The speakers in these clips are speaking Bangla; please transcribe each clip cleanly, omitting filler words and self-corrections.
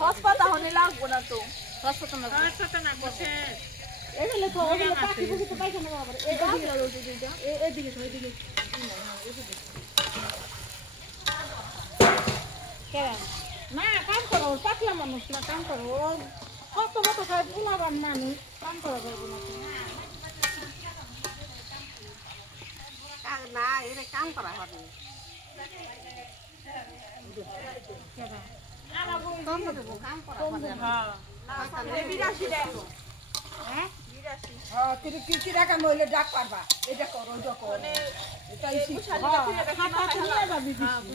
হসপাতা হনে লাগবো না তো হসপাতা না বসে এগুলো তো ওগুলো পাখি পুকি তো পাইছে না বাবা এদিকে কেন না কাম করো পাতলা মানুষ না কাম করো কত কত খায় পুলাবান মানুষ কাম করা করবো না না এর কাম করা হবে কাম করা হবে হ্যাঁ বিরাশি দেখো হ্যাঁ বিরাশি হ্যাঁ তুমি কি টাকা মইলে ডাক পারবা এটা করো ওটা করো এটাই শিখো খাতা নিয়ে যাবি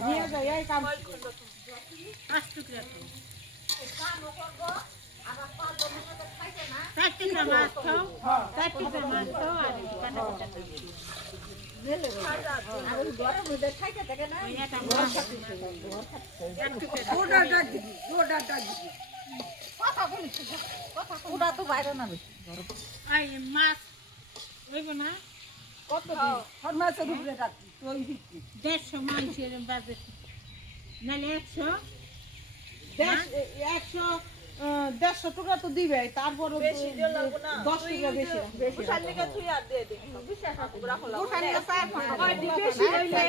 নিয়ে যাই এই কাম পাঁচ টুকরা তো কাম করব আবার পাঁচ জন সাথে খাইতে না প্র্যাকটিসে মাছ খাও প্র্যাকটিসে মাছ খাও আর কাটা কাটা নেলে আর গরম মধ্যে খাইতে থাকে না এটা মাছ খাইতে গোটা ডাক দিবি কথা বলিস কথা ওটা তো বাইরে না আই মাছ হইব না কত দিন হর মাছের উপরে রাখবি তুই 150 মাছের বাজে নালে 100 টুকরা তো দিবে তারপর বেশি দিও লাগবে না 10 টাকা বেশি বিশাল লিখে তুই আর দিয়ে দিবি বিশ্বাস আছে রাখো লাগবে বিশাল লিখে পায় কয় দি বেশি হইলে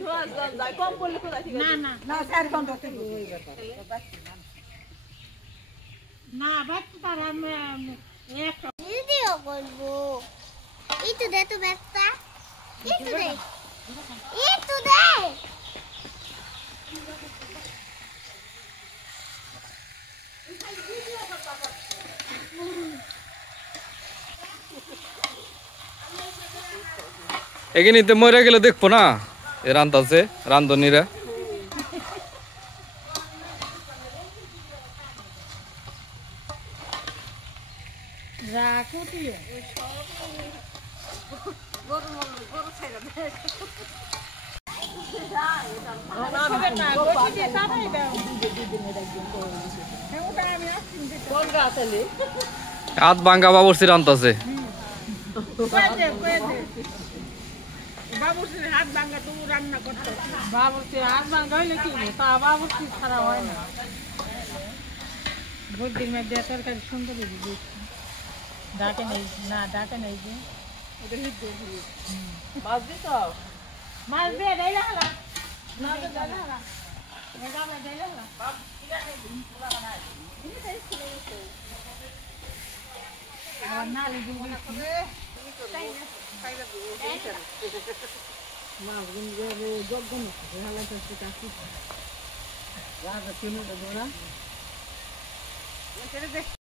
ধোয়া যায় কম করলে তো ঠিক আছে না না 4 ঘন্টা তো হই যাবে না বাট তার আমি এক ভিডিও করব এই তো দে তো ব্যস্তা এই তো দে এখানে তো মরে গেলে দেখবো না এ রান্তাছে রান্ধনীরা রাখো তুই গরু ছাইরা দে হাত ভাঙ্গা বাবুর্চি রান্তাছে বাবুর্চির হাত ভাঙ্গা তুমি রান্না করতে বাবুর্চির হাত ভাঙ্গা হইলে কি তা বাবুর্চি ছাড়া হয় না বুদ্ধির মধ্যে তরকারি সুন্দর ডাকে নেই না ডাকে নেই যে মাছ দিত মাছ দিয়ে দেইলা হলা না তো দেইলা হলা এটা মে দেইলা হলা বাপ ঠিক আছে পুরা বানাই ini tadi sudah itu warna lagi ini kayak gitu mah begini dia jogong halan transportasi ya ke sini ada orang